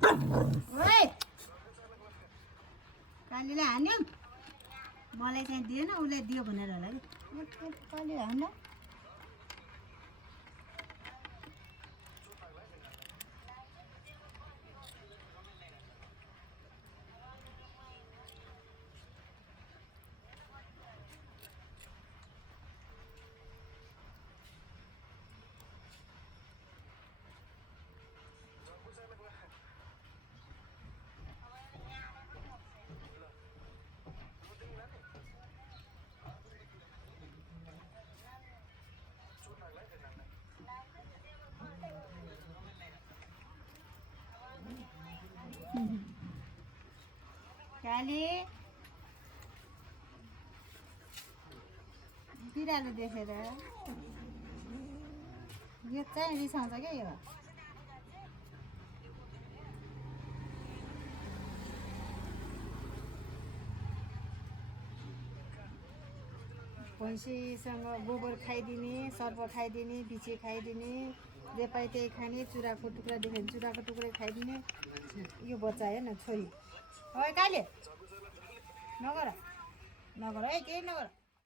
ओए कालीले हान्यो मलाई चाहिँ दिएन उसलाई दियो भनेर होला कि काली हान्यो काली बिरालो देखेर यो चाहिँ रिसाउँछ क्या यो भैँसीसँग गोबर खाइदिने सर्प खाइदिने बिछे खाइदिने जे पाइ त्यही खाने चुराको टुक्रा देख्यो भने चुराको टुक्रै खाइदिने यो बच्चा हेर्न छोरी ओए काले नगर नगर है केही नगर